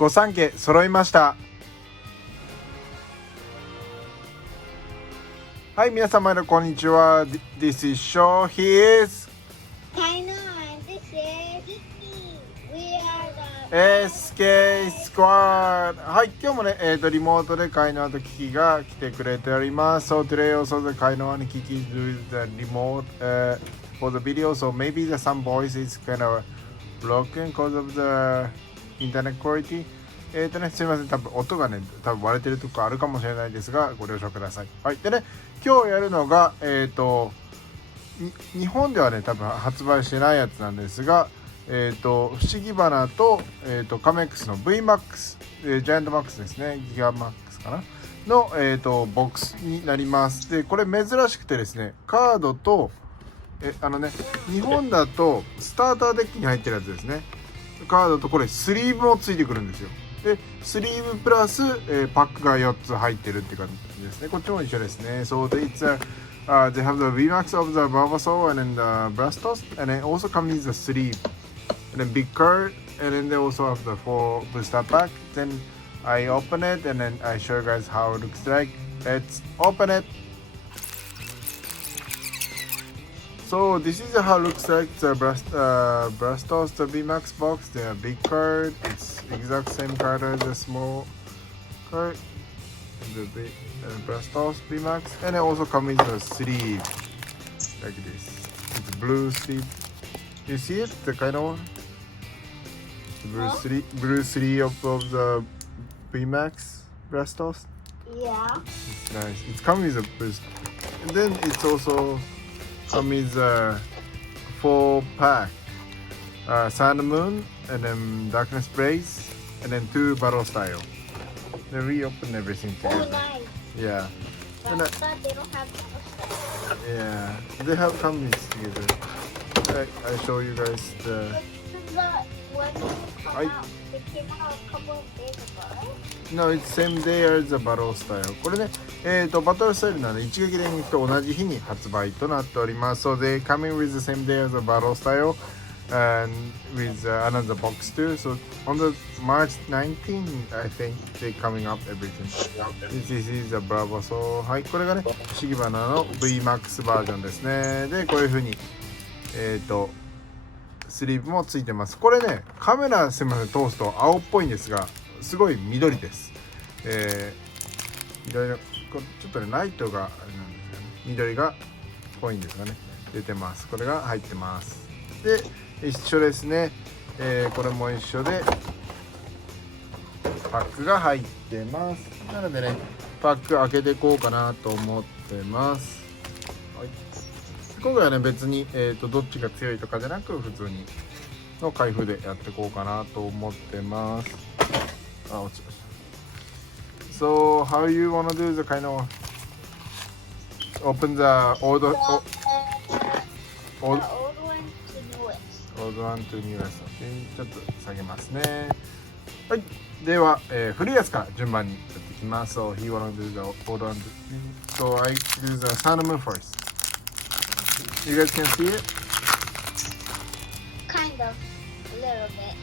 御三家揃いました。はい、皆様のこんにちは。This is Shaw. He is SK Skquad。はい、今日もね、リモートでカイノアとキキが来てくれております。So today also the Kainoa and Kiki do the remote for the video. So maybe the some voice is kind of broken because of the internet quality。すみません、多分音がね、多分割れてるとこあるかもしれないですが、ご了承ください。はい、でね、今日やるのが、日本ではね、多分発売してないやつなんですが、不思議花と、カメックスの Vmax、ジャイアントマックスですね、ギガマックスかなの、ボックスになります。で、これ珍しくてですね、カードと、日本だとスターターデッキに入ってるやつですね。カードとこれスリーブもついてくるんですよ。で、スリーブプラス、パックが4つ入ってるって感じですね。こっちも一緒ですね。So it's they have the Vmax of the Bulbasaur and then the Brastos, and then also comes with the sleeve, and then big card, and then they also have the 4 booster pack. Then I open it, and then I show you guys how it looks like. Let's open it. So this is how it looks like the Brastos, the Vmax box. The big card, it's exact same card as the small card. The big Brastos Vmax, and it also comes with a sleeve like this. It's blue sleeve. You see it? The kind of blue sleeve of the Vmax Brastos. Yeah. It's nice. It comes with a boost, and then it's also.Come with a 4 pack, Sun and Moon, and then Darkness Blaze, and then 2 Battle Style. Then we open everything together. Oh, nice. Yeah. But they don't have Battle Style. Yeah. They have come together. I show you guys the. When did it come out? It came out a couple of days ago. No, it's same day as the Battle Style. これね、バトルスタイルなので一撃連撃と同じ日に発売となっております。So they coming with the same day as the Battle Style and with another box too. So on the March 19th, I think they coming up everything. This is the Bulbasaur. はい、これがね、不思議花の Vmax バージョンですね。で、こういう風にスリーブもついてます。これね、カメラすみません通すと青っぽいんですが、すごい緑です。いろいろちょっとねライトがあれなんですよね。緑が濃いんですがね、出てます。これが入ってます。で、一緒ですね。これも一緒でパックが入ってます。なのでね、パック開けていこうかなと思ってます。はい、今回はね別に、どっちが強いとかじゃなく普通にの開封でやっていこうかなと思ってます。あ、落ちました。So how you wanna do the kind of open the old The old one to newest. one to newest. Okay, ちょっと下げますね。はい。では、古いやつから順番にやっていきます。So he wanna do the old one. So I do the Sun and Moon first. You guys can see it? Kind of. A little bit.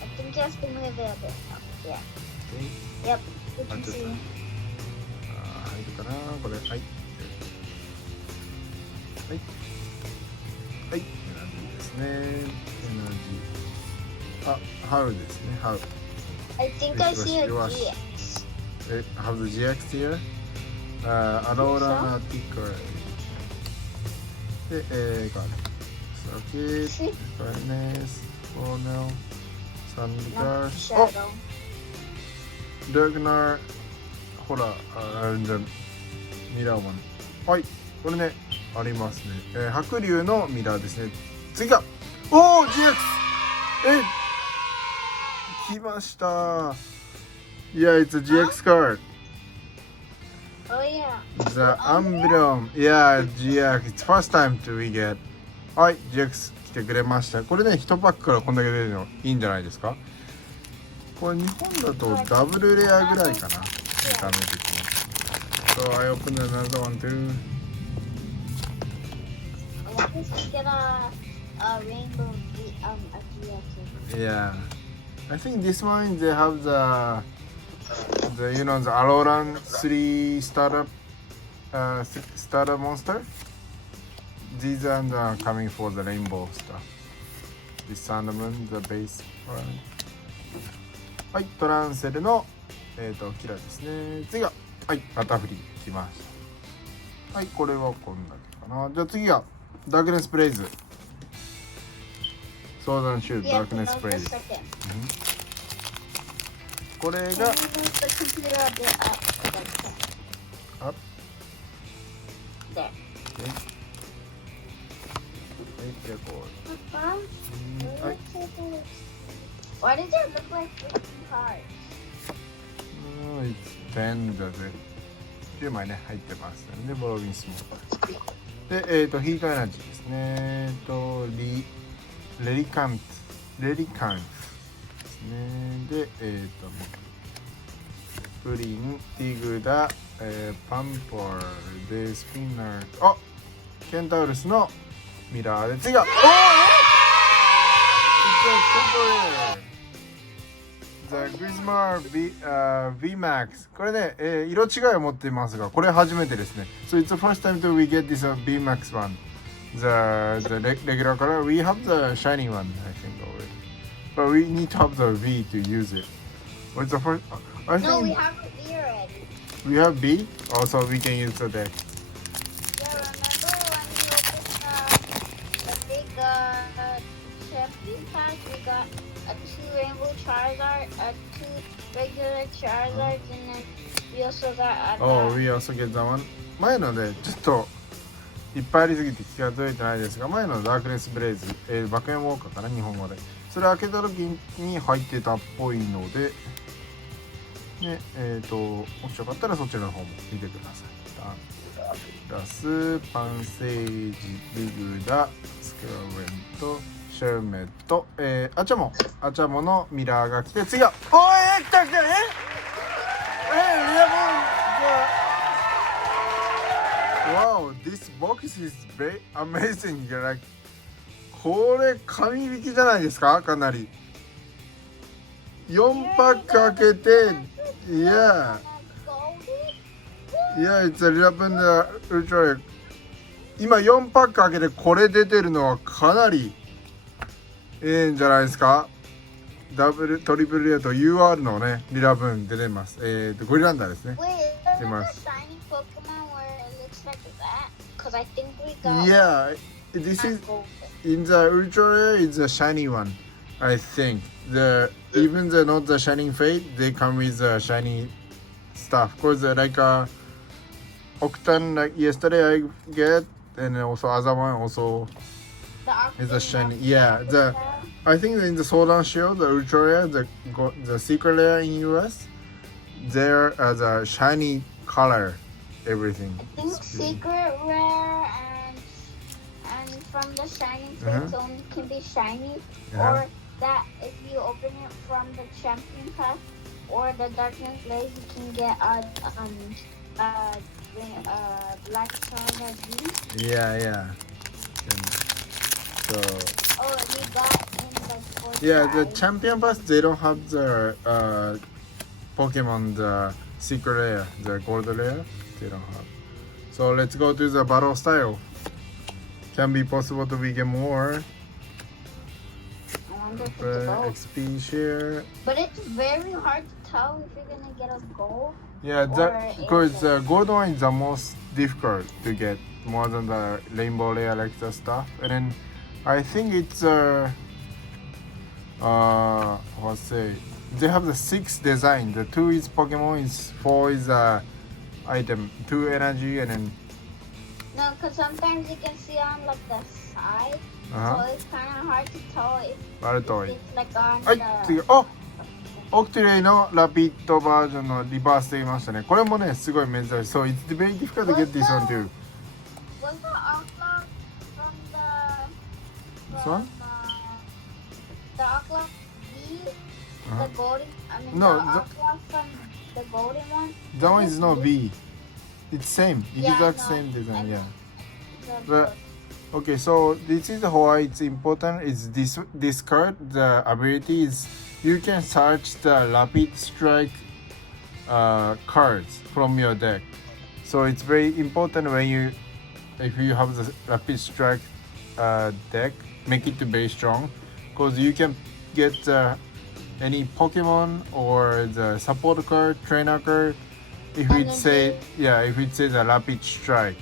I think you have to move it a bit. Yeah. Okay. Yep. You can see. 入るかなこれ。はい。はい。はい。エナジーですね。エナジー。あ、ハウですね。ハウ。I think I see a Yoshi. GX. Have the GX here? Aurora Ticker. で、ガール。サーキット。ファイネス。フォーネル。サンドガース。お、ダークナー。ほら、ミラーマン。はい、これね、ありますね。白龍のミラーですね。次が、おー、GX! 来ました。Yeah, it's a GX card. Oh yeah. The Emblem. Yeah, GX. It's first time to we get. はい、GX 来てくれました。これね、1パックからこんだけ出るのいいんじゃないですか。これ日本だとダブルレアぐらいかな。見た目的に。So I opened another one too. I want to get a rainbow GX. Yeah, I think this one they have the you know the Aloran 3 starter monster. These are the coming for the rainbow stuff. This Sandman, the base one. はい、トランセルのキラですね。次がはいバタフリー来ました。はい、これはこんだけかな。じゃあ次がダークネスプレイズ。ソーダンシューダークネスプレイズ。これがあはい。Why does it look like 50 cards? 10だぜ。10枚ね入ってますのでボロビンスモーでヒートエナジーですね。レリカンツですね。でプリンティグダ、パンポーでスピナーあケンタウルスのミラーで次がThe Grismar Vmax これね、色違いを持っていますがこれ初めてですね。So it's the first time that we get this Vmax one. The regular color. We have the shiny one I think already. But we need to have the V to use it. What's the first? I think No, we have a B already. we have B. Also we can use the deck. Yeah, remember when we opened the big champion pack? We got a 2 rainbow Charizard, 2 regular Charizards, and then we also got Oh, we also get that one. 前のでちょっといっぱいありすぎて気が付いてないですが前のダークネスブレイズ、爆炎ウォーカーかな日本語でそれ開けた時に入ってたっぽいのでねもしよかったらそちらの方も見てください。ラスパンセージリグダスクラウェントシェルメット、アチャモのミラーが来て次はおい来た来たWow, this box is very amazing. Like, これ神引きじゃないですかかなり4パック開けて Yeah, it's a 11 Ultra 今4パック開けてこれ出てるのはかなりんじゃないですか。ダブルトリプル A と UR のねリラ分出てます。ゴリランダーですね。出ます。Because I think we got Yeah, this is in the Ultra Rare. It's a shiny one, I think. Even the not the shining fate, they come with the shiny stuff. Cause like Octan, like yesterday I get, and also other one also is a shiny. Yeah, I think in the Sword and Shield, the Ultra Rare, the secret rare in US, there as a shiny color. Everything. I think secret rare and from the shining fate zone can be shiny, or that if you open it from the champion pack or the darkness blaze, you can get a black Charizard B. Yeah. So. Oh, we got in the The champion pass they don't have the Pokemon the secret rare, the gold rare. They don't have. So let's go to the battle style. Can be possible to we get more. I wonder if it's gold. XP share. But it's very hard to tell if you're gonna get a gold. Yeah, because the gold one is the most difficult to get more than the rainbow rare like the stuff. And then I think it's what's say they have the 6 design. The 2 is Pokemon, is 4 is item, 2 energy, and then no, because sometimes you can see on like the side, so it's kind of hard to tell if it's like on はい、 the 次オクティレイのラピッドバージョンのリバースで言いましたね。これもねすごい珍しい。So it's very difficult to get this one too. Was the Aqua from This one? The Aqua B, the golden, I mean No, the Aqua from the golden one? That one is not B. It's same, Yeah, exact no, same I design, know. yeah. The But Okay, so this is why it's important. Is this card, the ability is you can search the rapid strike cards from your deck. So it's very important when if you have the rapid strike deck, make it very strong, because you can get any Pokemon or the support card, trainer card. If it say the rapid strike,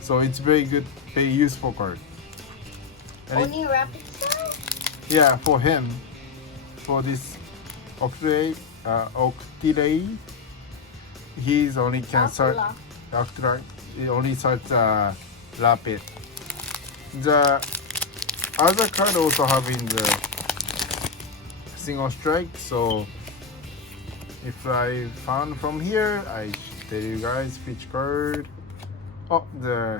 so it's very good, very useful card. Only rapid strike? Yeah, for him, for this Octray, he's only can search after he only search rapid. The other card also having the single strike, so if I found from here, I tell you guys which card. Oh,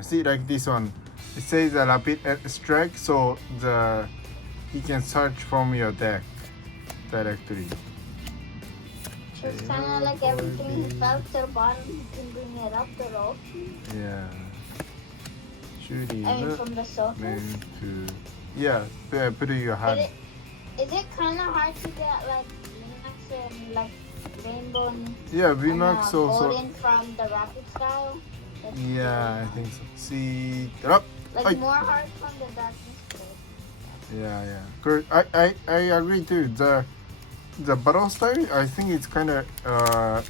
see, like this one, it says the rapid strike, so you can search from your deck directly. It's kind of like everything he fell to the bottom, he can bring it up the rope. Yeah. I mean, from the surface. Put your hand. Is it kind of hard to get like Vmax and like Rainbow and Vmax also. Golden from the rapid style? Yeah, I think so. See, up. Like more hard from the darkness code. Yeah. Good. I agree too. The battle style, I think it's kind of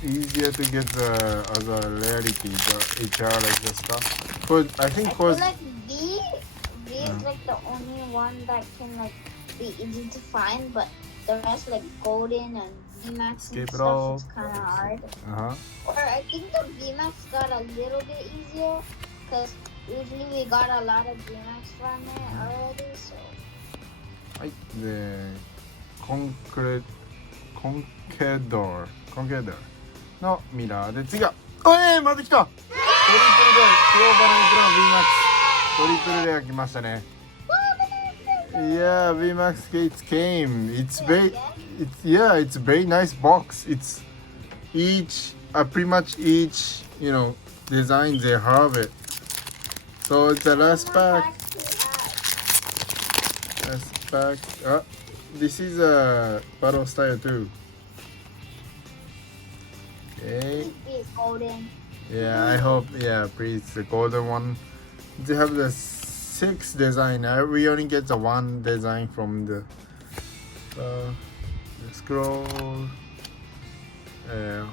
easier to get the other rarity, the HR like the stuff. But I think I feel like V is like the only one that can like be easy to find, but the rest like Golden and Vmax and stuff is kind of hard. Or I think the Vmax got a little bit easier because usually we got a lot of Vmax from it already. So. はい。で、コンケドーのミラーで次はまた来たトリプルでクローバルのトリプルレア来ましたね。Yeah, VMAX Gates came. It's very nice box. It's pretty much each design they have it. So it's the last pack. This is a battle style too. Okay. Golden. Yeah, I hope. Yeah, please the golden one. They have the 6 design. We only get the 1 design from the scroll,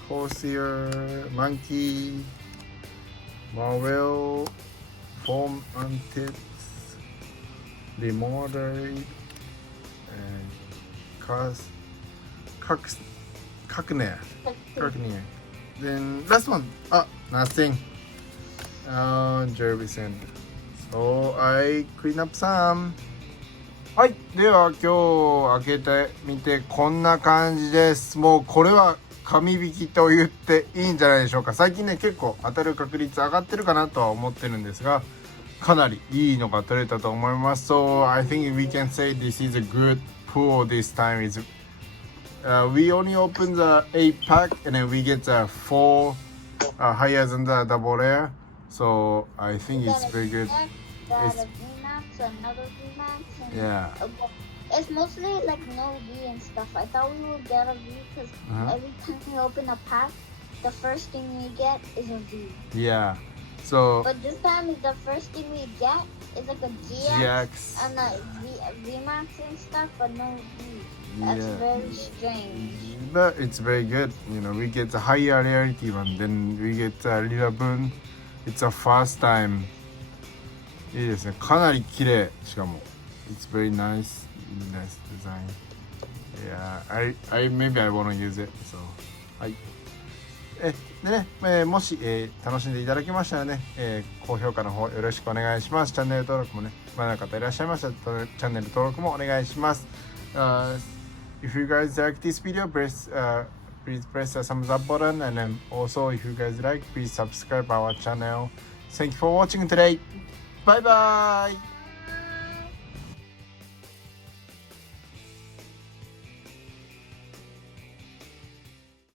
horsehair, monkey, marvel, form antics, remodeled, Cockney. Then last one. Nothing. Jervison. So I clean up some. はい。では今日開けてみてこんな感じです。もうこれは神引きと言っていいんじゃないでしょうか。最近ね結構当たる確率上がってるかなとは思ってるんですが、かなりいいのが取れたと思います。So I think we can say this is a good pool this time. We only open the 8 pack and then we get the 4 higher than the double rare. So I think it's very good. Got a Vmax, another Vmax. Yeah. It's mostly like no V and stuff. I thought we would get a V because every time we open a pack, the first thing we get is a V. Yeah. So. But this time the first thing we get is like a GX. And a Vmax and stuff, but no V. That's very strange. But it's very good. We get the higher rarity one, then we get a little boon. It's a first time. いいですね。かなり綺麗。しかも。It's very nice design. Yeah, maybe I wanna use it. So, はい。でね、もし、楽しんでいただけましたらね、高評価の方よろしくお願いします。チャンネル登録もね、まだの方いらっしゃいましたら、チャンネル登録もお願いします。If you guys like this video, please press the thumbs up button, and then also if you guys like, please subscribe our channel. Thank you for watching today. Bye bye.